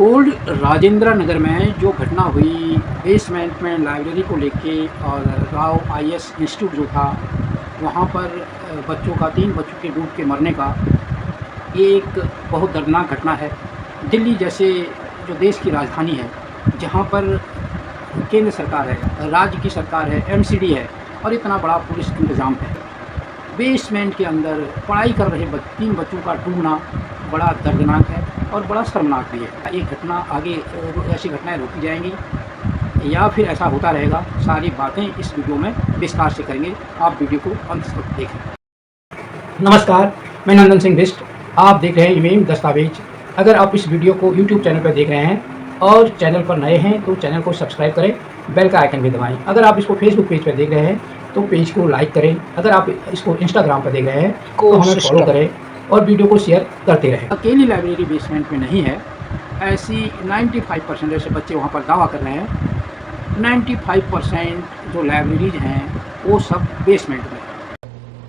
Old Rajendra Nagar में जो घटना हुई बेसमेंट में लाइब्रेरी को लेके और राव आईएएस इंस्टीट्यूट जो था वहाँ पर बच्चों का 3 बच्चों के डूब के मरने का ये एक बहुत दर्दनाक घटना है। दिल्ली जैसे जो देश की राजधानी है, जहाँ पर केंद्र सरकार है, राज्य की सरकार है, एमसीडी है और इतना बड़ा पुलिस इंतज़ाम है, बेसमेंट के अंदर पढ़ाई कर रहे 3 बच्चों का डूबना बड़ा दर्दनाक है और बड़ा शर्मनाक भी है। ये घटना आगे ऐसी घटनाएं रोकी जाएंगी या फिर ऐसा होता रहेगा, सारी बातें इस वीडियो में विस्तार से करेंगे। आप वीडियो को अंत तक देखें। नमस्कार, मैं नंदन सिंह बिष्ट, आप देख रहे हैं इमेम दस्तावेज। अगर आप इस वीडियो को यूट्यूब चैनल पर देख रहे हैं और चैनल पर नए हैं तो चैनल को सब्सक्राइब करें, बेल का आइकन भी दबाएं। अगर आप इसको फेसबुक पेज पर देख रहे हैं तो पेज को लाइक करें। अगर आप इसको इंस्टाग्राम पर देख रहे हैं तो हमें फॉलो करें और वीडियो को शेयर करते रहें। अकेली लाइब्रेरी बेसमेंट में नहीं है, ऐसी 95% ऐसे बच्चे वहाँ पर दावा कर रहे हैं। 95% जो लाइब्रेरीज हैं वो सब बेसमेंट में।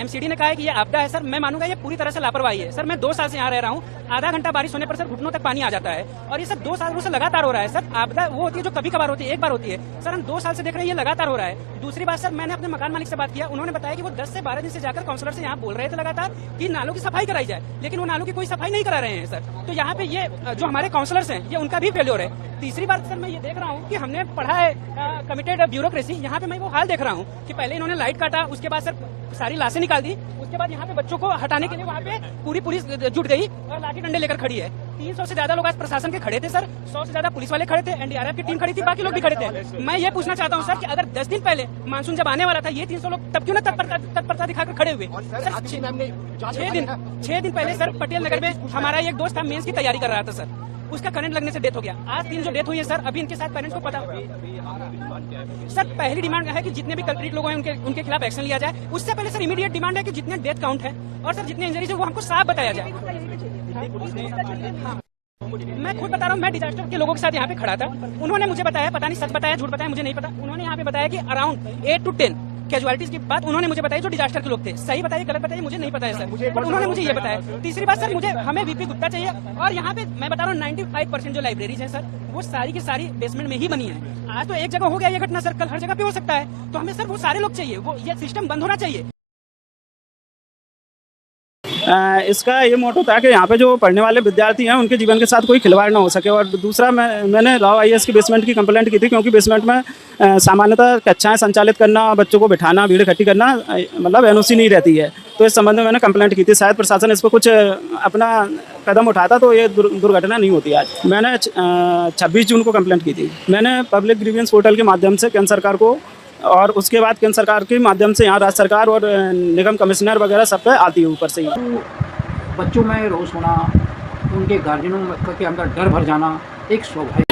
एमसीडी ने कहा है कि ये आपदा है। सर मैं मानूंगा ये पूरी तरह से लापरवाही है। सर मैं 2 साल से यहाँ रह रहा हूँ, आधा घंटा बारिश होने पर सर घुटनों तक पानी आ जाता है और ये सर 2 सालों से लगातार हो रहा है। सर आपदा वो होती है जो कभी कभार होती है, एक बार होती है। सर हम 2 साल से देख रहे हैं ये लगातार हो रहा है। दूसरी बात सर, मैंने अपने मकान मालिक से बात किया, उन्होंने बताया कि वो 10 से 12 दिन से जाकर काउंसलर से यहाँ बोल रहे थे लगातार कि नालों की सफाई कराई जाए, लेकिन वो नालों की कोई सफाई नहीं करा रहे हैं सर। तो यहाँ पे ये जो हमारे काउंसलर्स हैं ये उनका भी फेल्योर है। तीसरी बात सर, मैं ये देख रहा हूँ कि हमने पढ़ा है कमिटेड ब्यूरोक्रेसी, यहाँ पे मैं वो हाल देख रहा हूँ कि पहले इन्होंने लाइट काटा, उसके बाद सर सारी लाशें निकाल दी, उसके बाद यहाँ पे बच्चों को हटाने के लिए वहाँ पे पूरी पुलिस जुट गई और लाठी डंडे लेकर खड़ी है। 300 से ज्यादा लोग आज प्रशासन के खड़े थे सर, 100 से ज्यादा पुलिस वाले खड़े थे, एनडीआरएफ की टीम खड़ी थी, बाकी लोग भी खड़े थे। मैं ये पूछना चाहता हूँ सर कि अगर 10 दिन पहले मानसून जब आने वाला था, ये 300 लोग तब क्यों ना तत्परता दिखाकर खड़े हुए? 6 दिन पहले सर पटेल नगर में हमारा एक दोस्त था, मेंस की तैयारी कर रहा था सर, उसका करंट लगने से डेथ हो गया। आज 3 जो डेथ हुई है सर, अभी इनके साथ पेरेंट्स को पता सर, पहली डिमांड है कि जितने भी कल्प्रिट लोग हैं उनके खिलाफ एक्शन लिया जाए। उससे पहले सर इमीडिएट डिमांड है कि जितने डेथ काउंट है और सर जितने इंजरीज है वो हमको साफ बताया जाए। मैं खुद बता रहा हूँ, मैं डिजास्टर के लोगों के साथ यहाँ पे खड़ा था, उन्होंने मुझे बताया, पता नहीं सच बताया झूठ बताया मुझे नहीं पता, उन्होंने यहाँ पे बताया कि अराउंड 8 to 10 कैजुअलिटीज की बात उन्होंने मुझे बताई जो डिजास्टर के लोग थे। सही बताइए गलत बताइए मुझे नहीं पता है सर, बट उन्होंने मुझे ये बताया। तीसरी बात सर, हमें वीपी गुप्ता चाहिए और यहाँ पे मैं बता रहा हूँ 95% जो लाइब्रेरीज है सर वो सारी की सारी बेसमेंट में ही बनी है। आज तो एक जगह हो गया ये घटना सर, कल हर जगह पे हो सकता है, तो हमें सर वो सारे लोग चाहिए, वो ये सिस्टम बंद होना चाहिए। इसका ये मोटो था कि यहाँ पे जो पढ़ने वाले विद्यार्थी हैं उनके जीवन के साथ कोई खिलवाड़ ना हो सके। और दूसरा, मैंने राव आईएएस की बेसमेंट की कंप्लेंट की थी, क्योंकि बेसमेंट में सामान्यतः कक्षाएं संचालित करना, बच्चों को बिठाना, भीड़ इकट्ठी करना मतलब एनओसी नहीं रहती है। तो इस संबंध में मैंने कंप्लेंट की थी, शायद प्रशासन इस पर कुछ अपना कदम उठाता तो ये दुर्घटना नहीं होती आज। मैंने 26 जून को कंप्लेंट की थी। मैंने पब्लिक ग्रीवियंस पोर्टल के माध्यम से केंद्र सरकार को और उसके बाद केंद्र सरकार के माध्यम से यहाँ राज्य सरकार और निगम कमिश्नर वगैरह सब पे आती है ऊपर से ही। बच्चों में रोष होना, उनके गार्जियनों के अंदर डर भर जाना एक स्वाभाविक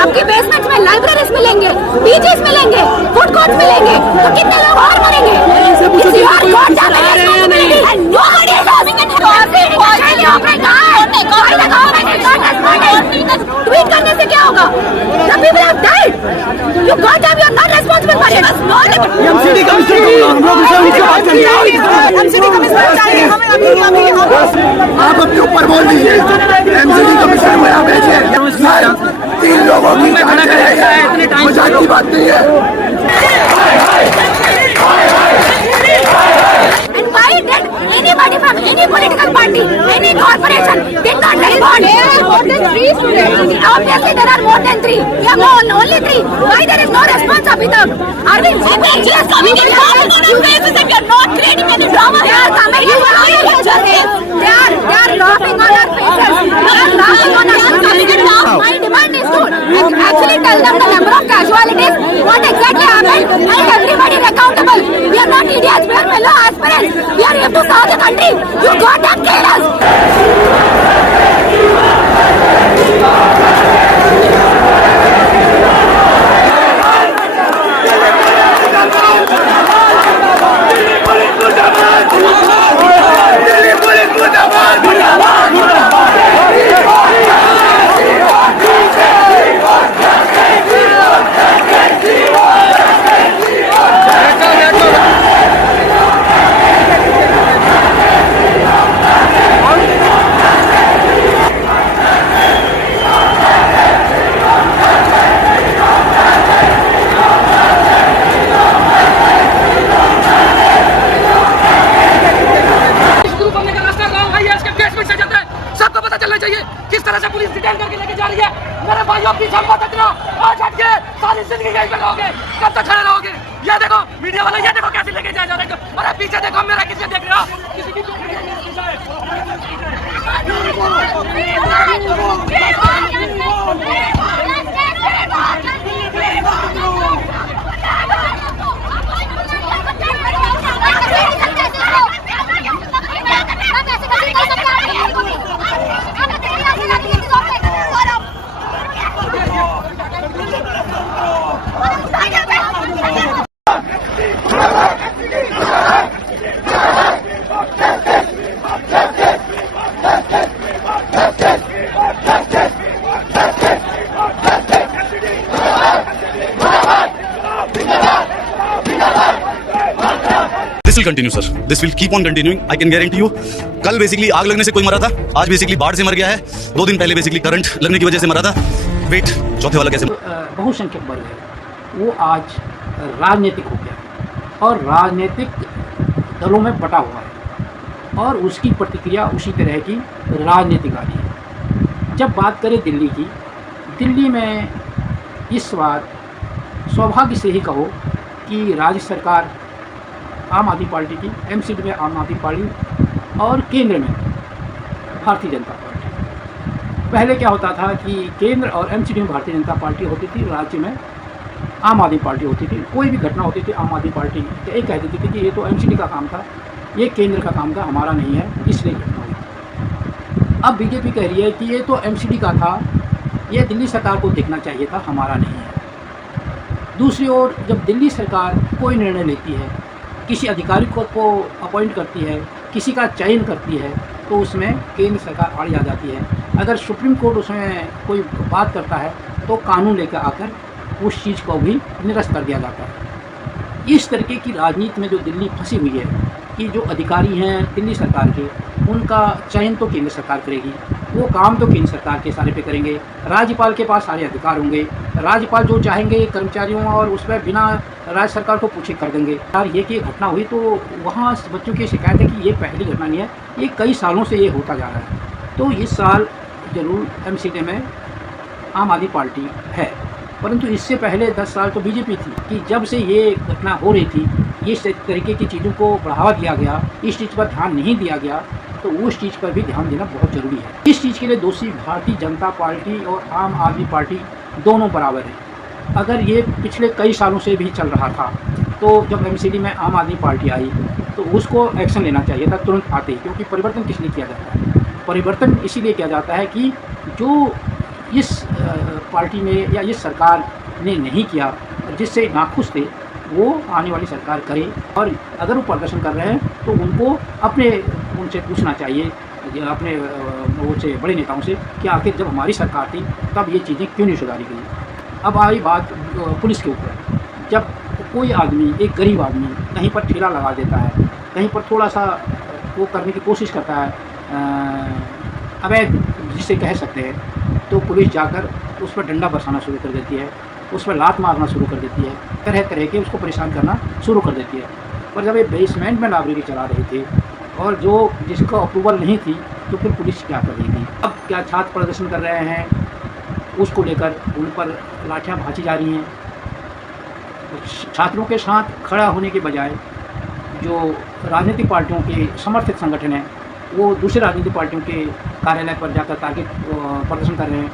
आपकी बेसमेंट में लाइब्रेरीज मिलेंगे, बीचेस मिलेंगे, फूड कोर्ट्स मिलेंगे, तो कितने लोग और मरेंगे? ट्वीट करने से क्या होगा? The people have died. You got up, you are not responsible for it. MCD commissioner को हम लोग उनसे बात करेंगे। एमसीडी कमिश्नर चाहिए हमें अभी आप अपने ऊपर बोल दीजिए, एमसीडी कमिश्नर को यहाँ भेजिए। 3 लोगों की मजाक की बात नहीं है। And why did anybody from any political party, any corporation did not respond? There are more than 3 students. Obviously there are more than 3. We have only 3. Why there is no response abhi tak? Are we CPG is coming in on a basis and we are not creating any drama? They are coming in on our pictures. They are laughing on our faces. They are laughing on us. My demand is to actually tell them the number of casualties, what exactly happened, and everybody is accountable. We are not idiots. We are fellow aspirants. We are here to serve the country. You got them killed us. रहोगे? कब तक खड़े रहोगे? ये देखो media वाले, ये देखो कैसे लेके जाया जा रहा है। अरे पीछे देखो, मेरा किसी देख रहे हो? किसी की This will continue, sir. This will keep on continuing. I can guarantee you. कल बेसिकली आग लगने से कोई मरा था, आज बेसिकली बाढ़ से मर गया है, 2 दिन पहले बेसिकली करंट लगने की वजह से मरा था। वेट, चौथे वाला कैसे? बहुसंख्यक वर्ग है वो आज राजनीतिक हो गया है और राजनीतिक दलों में बटा हुआ है और उसकी प्रतिक्रिया उसी तरह की राजनीतिक आ रही है। जब बात करें दिल्ली की, दिल्ली में इस बार सौभाग्य से ही कहो कि राज्य सरकार आम आदमी पार्टी की, एमसीडी में आम आदमी पार्टी और केंद्र में भारतीय जनता पार्टी। पहले क्या होता था कि केंद्र और एमसीडी में भारतीय जनता पार्टी होती थी, राज्य में आम आदमी पार्टी होती थी। कोई भी घटना होती थी आम आदमी पार्टी ये कह देती थी कि ये तो एमसीडी का काम था, ये केंद्र का काम था, हमारा नहीं है, इसलिए घटना हुई। अब बीजेपी कह रही है कि ये तो एमसीडी का था, ये दिल्ली सरकार को देखना चाहिए था, हमारा नहीं है। दूसरी ओर जब दिल्ली सरकार कोई निर्णय लेती है, किसी अधिकारी को अपॉइंट करती है, किसी का चयन करती है, तो उसमें केंद्र सरकार आड़ी आ जाती है। अगर सुप्रीम कोर्ट उसमें कोई बात करता है तो कानून लेकर आकर उस चीज़ को भी निरस्त कर दिया जाता है। इस तरीके की राजनीति में जो दिल्ली फंसी हुई है कि जो अधिकारी हैं दिल्ली सरकार के, उनका चयन तो केंद्र सरकार करेगी, वो काम तो केंद्र सरकार के सारे पे करेंगे, राज्यपाल के पास सारे अधिकार होंगे, राज्यपाल जो चाहेंगे कर्मचारियों और उस पर बिना राज्य सरकार को पूछे कर देंगे। यार ये कि घटना हुई तो वहाँ बच्चों की शिकायत है कि ये पहली घटना नहीं है, ये कई सालों से ये होता जा रहा है। तो इस साल जरूर एमसीडी में आम आदमी पार्टी है, परंतु इससे पहले 10 साल तो बीजेपी थी कि जब से ये घटना हो रही थी, इस तरीके की चीज़ों को बढ़ावा दिया गया, इस चीज़ पर ध्यान नहीं दिया गया, तो उस चीज़ पर भी ध्यान देना बहुत ज़रूरी है। इस चीज़ के लिए दोषी भारतीय जनता पार्टी और आम आदमी पार्टी दोनों बराबर हैं। अगर ये पिछले कई सालों से भी चल रहा था, तो जब एमसीडी में आम आदमी पार्टी आई तो उसको एक्शन लेना चाहिए था तुरंत आते ही, क्योंकि परिवर्तन किस लिए किया जाता है? परिवर्तन इसीलिए किया जाता है कि जो इस पार्टी में या इस सरकार ने नहीं किया, जिससे नाखुश थे, वो आने वाली सरकार करे। और अगर वो प्रदर्शन कर रहे हैं तो उनको उनसे पूछना चाहिए, अपने वो से बड़े नेताओं से, कि आखिर जब हमारी सरकार थी तब ये चीज़ें क्यों नहीं सुधारी गई। अब आई बात पुलिस के ऊपर। जब कोई आदमी, एक गरीब आदमी कहीं पर ठेला लगा देता है, कहीं पर थोड़ा सा वो करने की कोशिश करता है, अवैध जिसे कह सकते हैं, तो पुलिस जाकर उस पर डंडा बरसाना शुरू कर देती है, उस पर लात मारना शुरू कर देती है, तरह तरह के उसको परेशान करना शुरू कर देती है। पर जब ये बेसमेंट में लाइब्रेरी चला रहे थे और जिसको अप्रूवल नहीं थी, तो फिर पुलिस क्या कर रही थी? अब क्या छात्र प्रदर्शन कर रहे हैं, उसको लेकर उन पर लाठियाँ भांची जा रही हैं। छात्रों के साथ खड़ा होने के बजाय जो राजनीतिक पार्टियों के समर्थित संगठन हैं, वो दूसरे राजनीतिक पार्टियों के कार्यालय पर जाकर ताकि प्रदर्शन कर रहे हैं।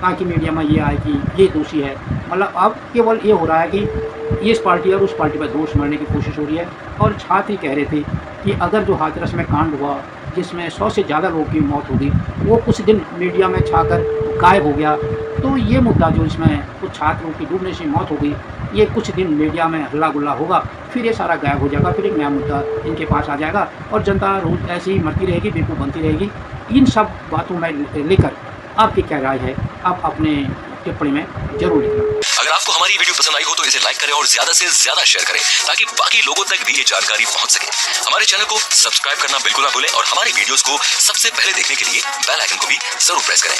ताकि मीडिया में ये आए कि ये दोषी है। मतलब अब केवल ये हो रहा है कि इस पार्टी और उस पार्टी पर दोष मरने की कोशिश हो रही है। और छात्र ही कह रहे थे कि अगर जो हाथरस में कांड हुआ, जिसमें 100 से ज़्यादा लोगों की मौत होगी, वो कुछ दिन मीडिया में छाकर गायब हो गया, तो ये मुद्दा जो इसमें कुछ छात्रों की डूबने से मौत हो गई, ये कुछ दिन मीडिया में हल्ला गुल्ला होगा, फिर ये सारा गायब हो जाएगा, फिर एक नया मुद्दा इनके पास आ जाएगा और जनता रोज ऐसी ही मरती रहेगी, बेवकूफ़ बनती रहेगी। इन सब बातों में लेकर आपकी क्या राय है, आप अपने टिप्पणी में जरूर लिखना। अगर आपको हमारी वीडियो पसंद आई हो तो इसे लाइक करें और ज्यादा से ज्यादा शेयर करें ताकि बाकी लोगों तक भी ये जानकारी पहुंच सके। हमारे चैनल को सब्सक्राइब करना बिल्कुल ना भूलें और हमारी वीडियोस को सबसे पहले देखने के लिए बेल आइकन को भी जरूर प्रेस करें।